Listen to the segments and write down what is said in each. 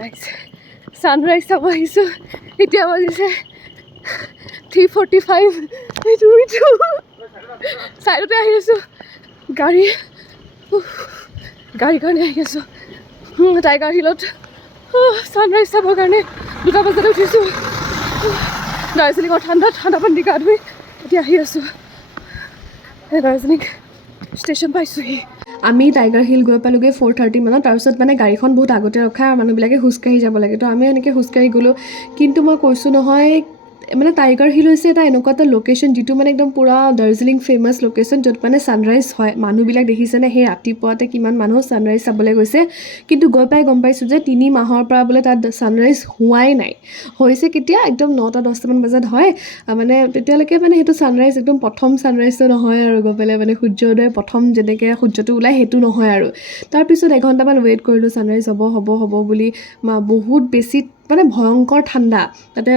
guys sunrise চাব আহিছোঁ এতিয়া বাজিছে 3:45 ছাইডতে আহি আছোঁ গাড়ীৰ কাৰণে আহি আছোঁ টাইগাৰ হিলত ছানৰাইজ চাবৰ কাৰণে 2টা বজাতে উঠিছোঁ দাৰ্জিলিঙৰ ঠাণ্ডা পানী গা ধুই এতিয়া আহি আছোঁ দাৰ্জিলিং ষ্টেচন পাইছোঁহি আমি টাইগাৰ হিল গৈ পালোঁগৈ 4:30 মানত তাৰপিছত মানে গাড়ীখন বহুত আগতে ৰখাই আৰু মানুহবিলাকে খোজকাঢ়ি যাব লাগে তো আমি এনেকৈ খোজকাঢ়ি গ'লোঁ কিন্তু মই কৈছোঁ নহয় মানে টাইগাৰ হিল হৈছে এটা এনেকুৱা এটা লোকেশ্যন যিটো মানে একদম পূৰা দাৰ্জিলিং ফেমাছ লোকেশ্যন য'ত মানে ছানৰাইজ হয় মানুহবিলাক দেখিছেনে সেই ৰাতিপুৱাতে কিমান মানুহ ছানৰাইজ চাবলৈ গৈছে কিন্তু গৈ পাই গম পাইছোঁ যে 3 মাহৰ পৰা বোলে তাত ছানৰাইজ হোৱাই নাই হৈছে কেতিয়া একদম 9-10টামান বজাত হয় মানে তেতিয়ালৈকে মানে সেইটো ছানৰাইজ একদম প্ৰথম ছানৰাইজটো নহয় আৰু গৈ পেলাই মানে সূৰ্যোদয় প্ৰথম যেনেকৈ সূৰ্যটো ওলায় সেইটো নহয় আৰু তাৰপিছত এঘণ্টামান ৱেইট কৰিলোঁ ছানৰাইজ হ'ব বুলি বহুত বেছি মানে ভয়ংকৰ ঠাণ্ডা তাতে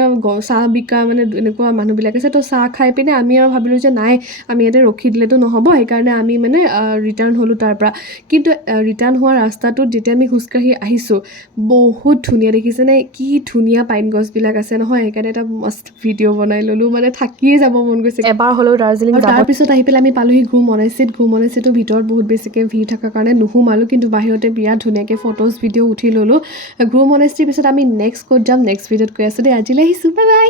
চাহ বিকা মানে এনেকুৱা মানুহবিলাক আছে তো চাহ খাই পিনে আমি আৰু ভাবিলোঁ যে নাই আমি ইয়াতে ৰখি দিলেতো নহ'ব সেইকাৰণে আমি মানে ৰিটাৰ্ণ হ'লোঁ তাৰ পৰা কিন্তু ৰিটাৰ্ণ হোৱা ৰাস্তাটোত যেতিয়া আমি খোজকাঢ়ি আহিছোঁ বহুত ধুনীয়া দেখিছেনে কি ধুনীয়া পাইন গছবিলাক আছে নহয় সেইকাৰণে এটা মস্ত ভিডিঅ' বনাই ল'লোঁ মানে থাকিয়ে যাব মন গৈছে এবাৰ হ'লেও দাৰ্জিলিং তাৰপিছত আহি পেলাই আমি পালোঁহি ঘুম মনেষ্ট্ৰীটোৰ ভিতৰত বহুত বেছিকৈ ভিৰ থকাৰ কাৰণে নোসোমালোঁ কিন্তু বাহিৰতে বিৰাট ধুনীয়াকৈ ফটোজ ভিডিঅ' উঠি ল'লোঁ ঘুম মনেষ্ট্ৰীৰ পিছত আমি নেক্সট ক'ত যাম নেক্সট ভিডিঅ'ত কৈ আছোঁ দেই আজিলৈ আহিছোঁ বাই বাই